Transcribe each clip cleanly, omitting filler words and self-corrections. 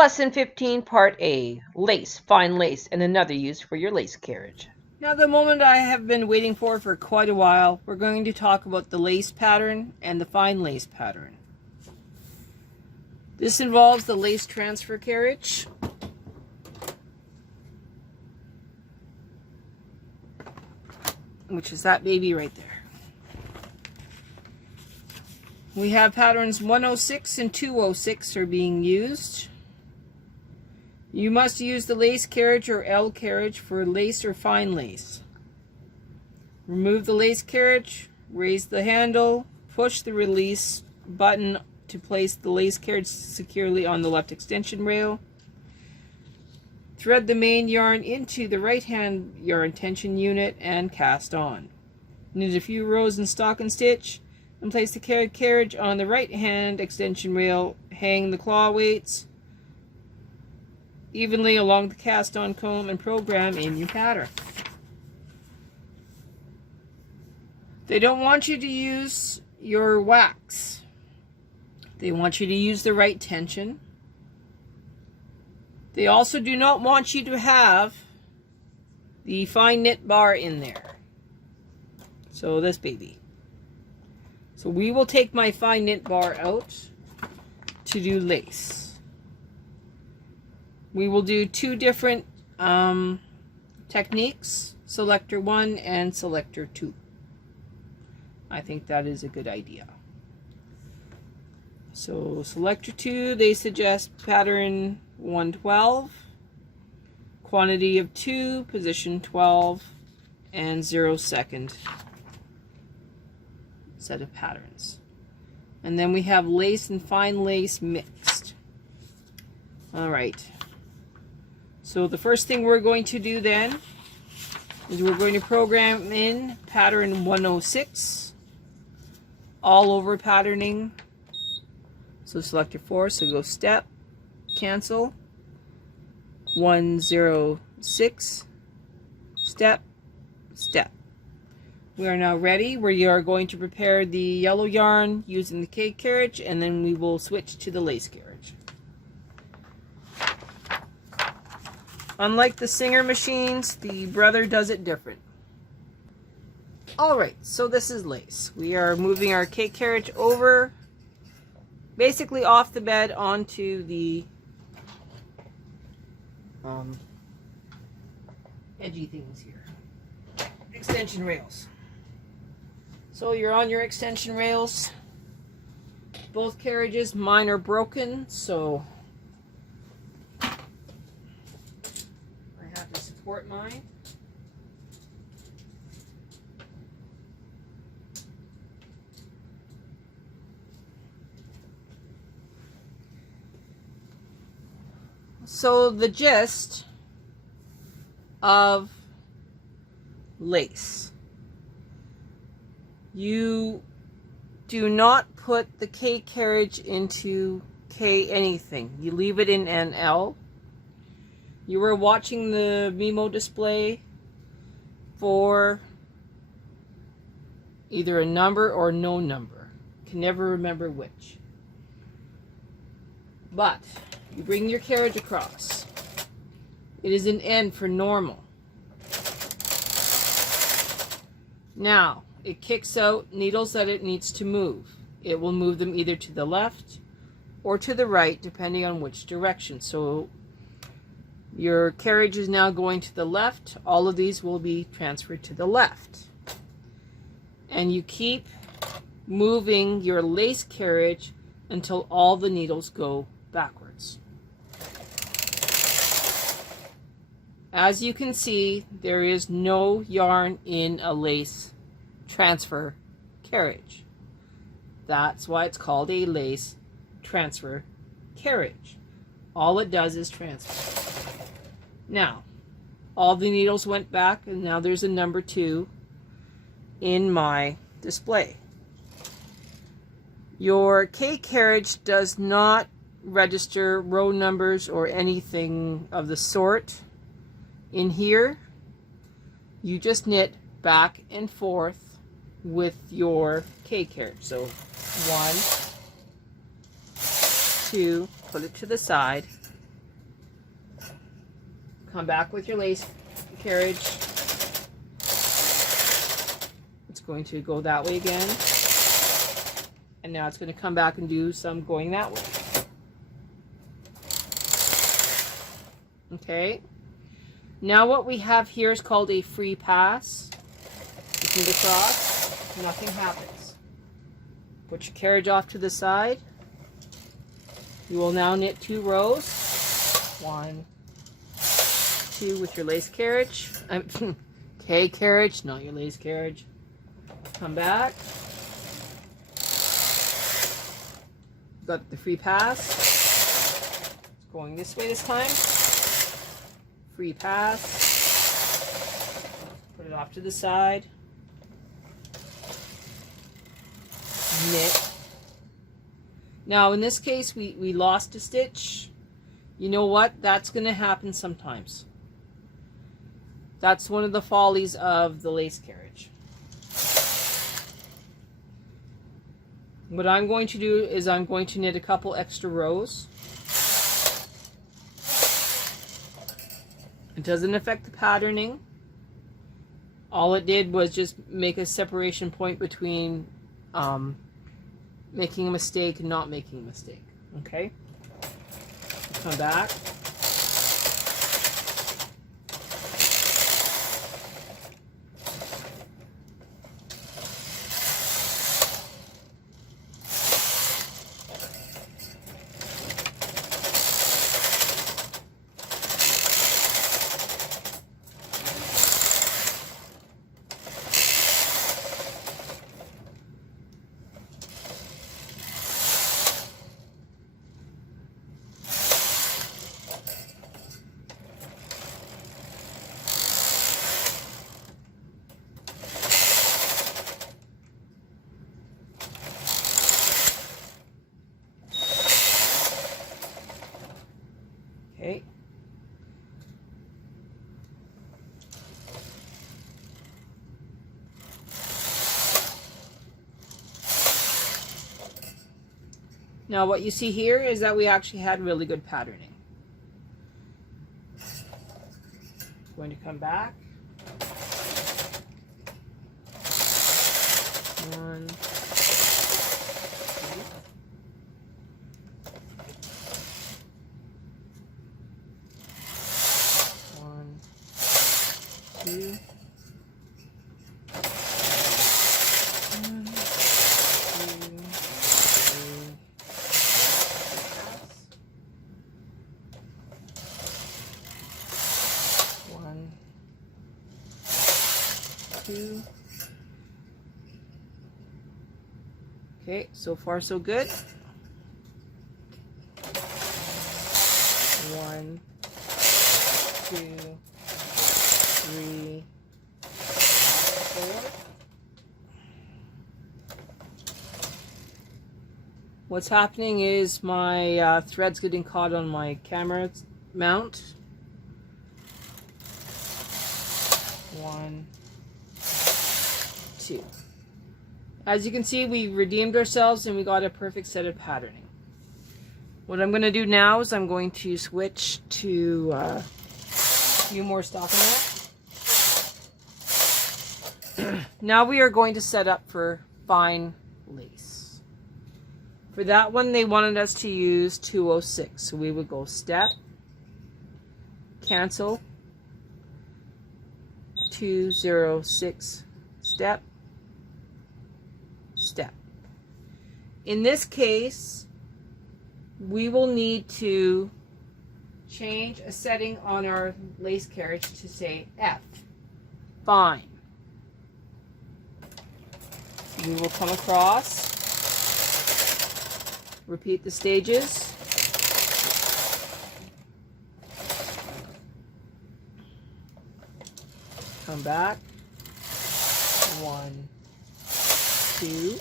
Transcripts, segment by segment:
Lesson 15, Part A, Lace, Fine Lace, and another use for your lace carriage. Now, the moment I have been waiting for quite a while, we're going to talk about the lace pattern and the fine lace pattern. This involves the lace transfer carriage. Which is that baby right there. We have patterns 106 and 206 are being used. You must use the lace carriage or L carriage for lace or fine lace. Remove the lace carriage, raise the handle, push the release button to place the lace carriage securely on the left extension rail. Thread the main yarn into the right hand yarn tension unit and cast on. Knit a few rows in stocking stitch and place the carriage on the right hand extension rail. Hang the claw weights evenly along the cast on comb and program in your pattern. They don't want you to use your wax. They want you to use the right tension. They also do not want you to have the fine knit bar in there. So this baby. So we will take my fine knit bar out to do lace. We will do two different techniques, selector 1 and selector 2. I think that is a good idea. So selector 2, they suggest pattern 112, quantity of 2, position 12, and 0 second set of patterns. And then we have lace and fine lace mixed. Alright. So the first thing we're going to do then is we're going to program in pattern 106 all over patterning. So selector 4, so go step, cancel, 106, step, step. We are now ready. We are going to prepare the yellow yarn using the K carriage, and then we will switch to the lace carriage. Unlike the Singer machines, the Brother does it different. Alright, so this is lace. We are moving our K carriage over, basically off the bed onto the edgy things here. Extension rails. So you're on your extension rails. Both carriages, mine are broken, so I have to support mine. So the gist of lace. You do not put the K carriage into K anything. You leave it in NL. You were watching the Mimo display for either a number or no number. Can never remember which. But you bring your carriage across. It is an N for normal. Now, it kicks out needles that it needs to move. It will move them either to the left or to the right, depending on which direction. So your carriage is now going to the left. All of these will be transferred to the left. And you keep moving your lace carriage until all the needles go backwards. As you can see, there is no yarn in a lace transfer carriage. That's why it's called a lace transfer carriage. All it does is transfer. Now, all the needles went back, and now there's a number 2 in my display. Your K carriage does not register row numbers or anything of the sort. In here, you just knit back and forth with your K carriage. So 1, 2, put it to the side, Come back with your lace carriage. It's going to go that way again. And now it's going to come back and do some going that way. Okay. Now what we have here is called a free pass. You can across, nothing happens. Put your carriage off to the side. You will now knit 2 rows. 1, 2 with your lace carriage. K carriage, not your lace carriage. Come back. Got the free pass. It's going this way this time. Free pass. Put it off to the side. Knit. Now in this case we lost a stitch. You know what? That's going to happen sometimes. That's one of the follies of the lace carriage. What I'm going to do is I'm going to knit a couple extra rows. It doesn't affect the patterning. All it did was just make a separation point between making a mistake and not making a mistake. Okay? Come back. Okay. Now what you see here is that we actually had really good patterning. Going to come back. 1, 2. 2. 1, 2, 1, 2. Okay, so far so good. 1, 2, 3, 4. What's happening is my thread's getting caught on my camera mount. 1, 2. As you can see, we redeemed ourselves and we got a perfect set of patterning. What I'm going to do now is I'm going to switch to a few more stockinette. Now we are going to set up for fine lace. For that one, they wanted us to use 206. So we would go step, cancel, 206, step, step. In this case, we will need to change a setting on our lace carriage to say F, fine. We will come across, repeat the stages. Come back. 1, 2.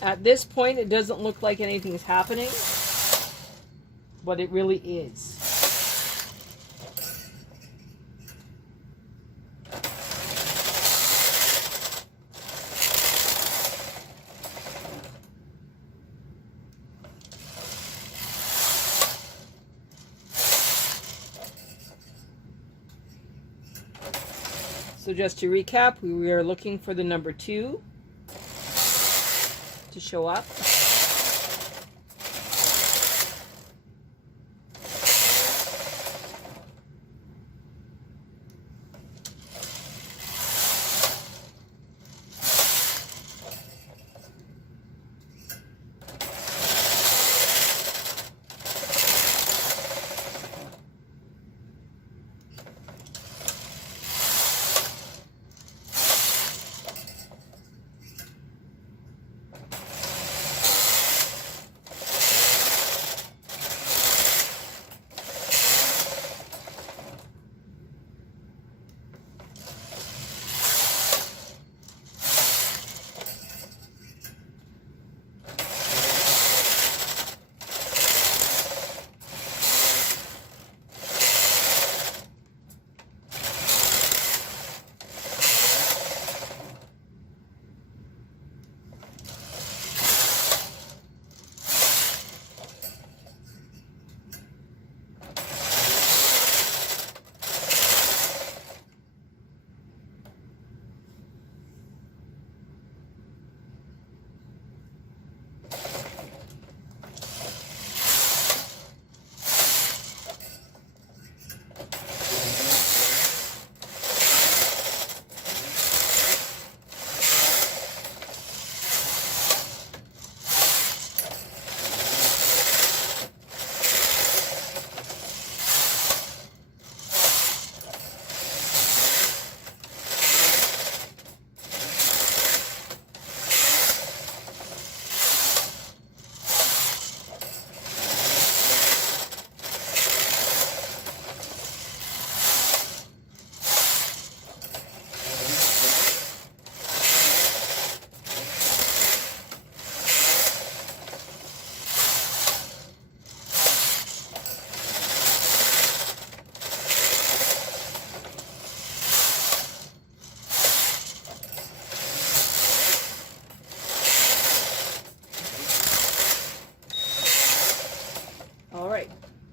At this point, it doesn't look like anything's happening, but it really is. So just to recap, we are looking for the number 2 to show up.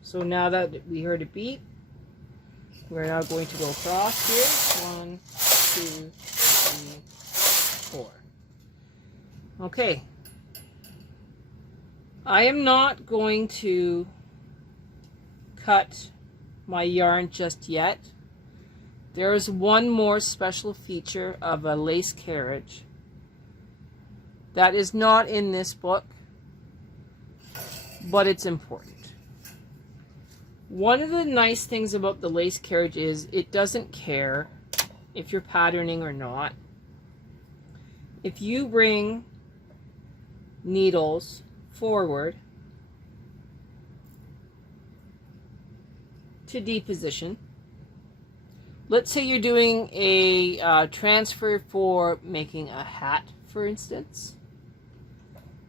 So now that we heard it beep, we're now going to go across here. 1, 2, 3, 4. Okay. I am not going to cut my yarn just yet. There is one more special feature of a lace carriage that is not in this book, but it's important. One of the nice things about the lace carriage is it doesn't care if you're patterning or not. If you bring needles forward to D position, let's say you're doing a transfer for making a hat, for instance,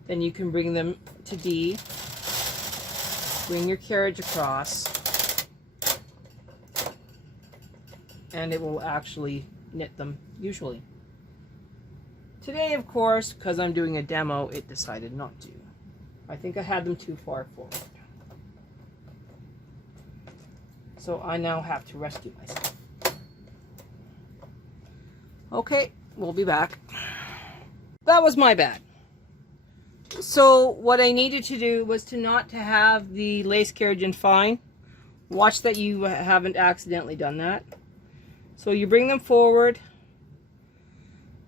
then you can bring them to D. Bring your carriage across, and it will actually knit them usually. Today, of course, because I'm doing a demo, it decided not to. I think I had them too far forward. So I now have to rescue myself. Okay, we'll be back. That was my bad. So what I needed to do was to not to have the lace carriage in fine. Watch that you haven't accidentally done that. So you bring them forward.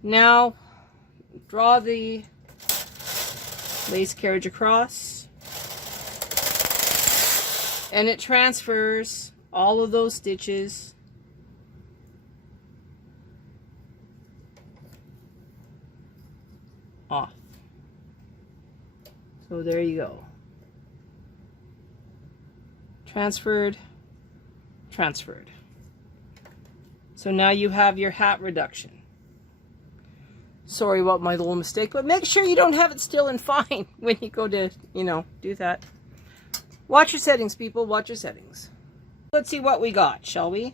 Now draw the lace carriage across, and it transfers all of those stitches off. So there you go. Transferred, transferred. So now you have your hat reduction. Sorry about my little mistake, but make sure you don't have it still and fine when you go to, do that. Watch your settings, people. Watch your settings. Let's see what we got, shall we?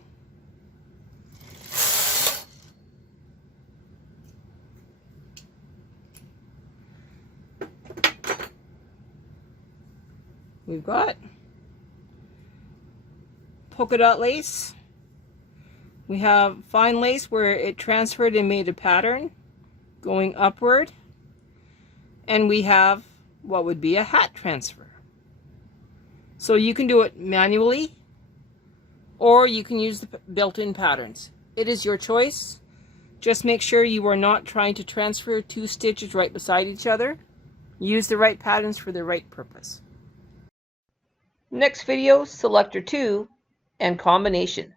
We've got polka dot lace, We have fine lace where it transferred and made a pattern going upward. And we have what would be a hat transfer. So you can do it manually, or you can use the built-in patterns. It is your choice. Just make sure you are not trying to transfer 2 stitches right beside each other. Use the right patterns for the right purpose. Next video, selector 2 and combination.